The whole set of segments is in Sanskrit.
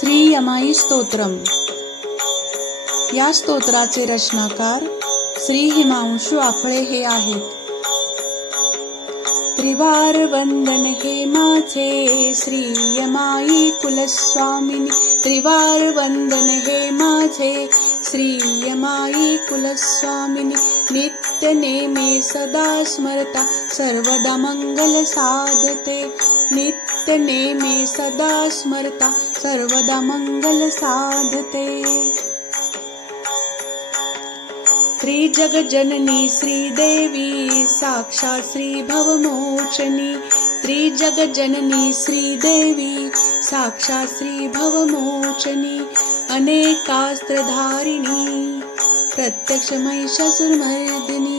श्री यमाई स्तोत्रम. या स्तोत्राचे रचनाकार श्री हिमांशु आफळे हे आहेत. त्रिवार वंदन हे माझे श्री यमाई कुलस्वामिनी. त्रिवार वंदन हे माझे श्री यमाई कुलस्वामिनी. नित्य नेमे सदा स्मरता सर्वदा मंगल साधते. नित्य नेमे सदा स्मरता सर्वदा मंगल साधते। त्रिजगजननी श्रीदेवी साक्षात् श्रीभवमोचनी। त्रिजगजननी श्रीदेवी साक्षात् श्रीभवमोचनी। अनेकास्त्रधारिणी प्रत्यक्ष महिषासुरमर्दिनी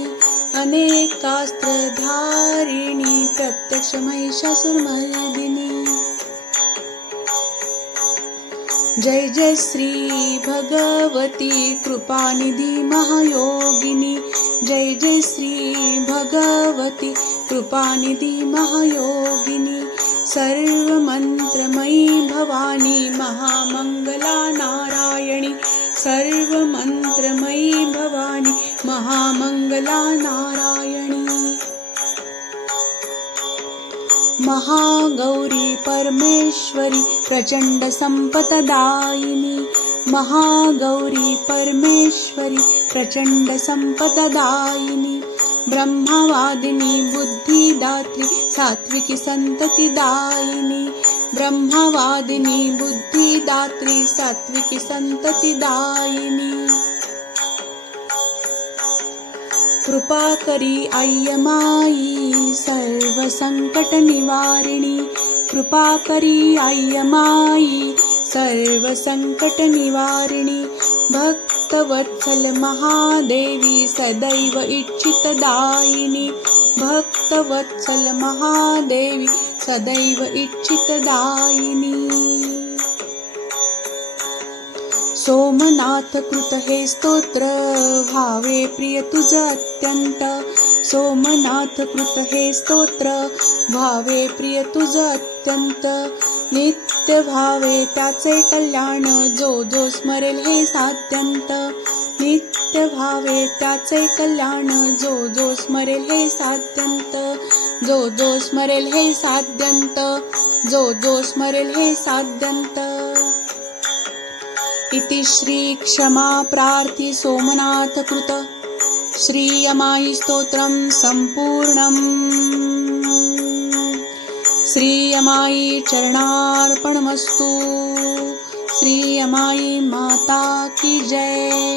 अनेकास्त्रधारिणी प्रत्यक्ष महिषासुरमर्दिनी जय जय श्री भगवती कृपानिधी महायोगिनी। जय जय श्री भगवती कृपानिधी महायोगिनी। सर्वमन्त्रमयी भवानी महामङ्गला नारायणी सर्वमन्त्रमयी महामङ्गला नारायणी। महागौरी परमेश्वरी प्रचण्ड सम्पतदायिनी। महागौरी परमेश्वरी प्रचण्ड सम्पतदायिनी। ब्रह्मवादिनी बुद्धिदात्री सात्विकी सन्ततिदायिनी ब्रह्मवादिनी बुद्धिदात्री सात्विकी सन्ततिदायिनी कृपा करी आय्यमाई सर्वसङ्कटनिवारिणी कृपा करी आय्यमाई सर्वसङ्कटनिवारिणी भक्तवत्सल महादेवी सदैव इच्छितदायिनी। भक्तवत्सल सदैव इच्छितदायिनी सोमनाथ कृत हे स्तोत्र भावे प्रिय तुझ अत्यंत. सोमनाथ कृत हे स्तोत्र भावे प्रिय तुझ अत्यंत. नित्य भावे त्याचे कल्याण जो जो स्मरेल हे सात्यंत. नित्य भावे त्याचे कल्याण जो जो स्मरेल हे सात्यंत. जो जो स्मरेल हे साध्यंत जो जो स्मरेल हे साध्यंत इति श्री क्षमा श्रीक्षमाप्रार्थि सोमनाथकृत। श्रीयमायिस्तोत्रं सम्पूर्णम्। श्रीयमायि चरणार्पणमस्तु श्रीयमायि माता की जय।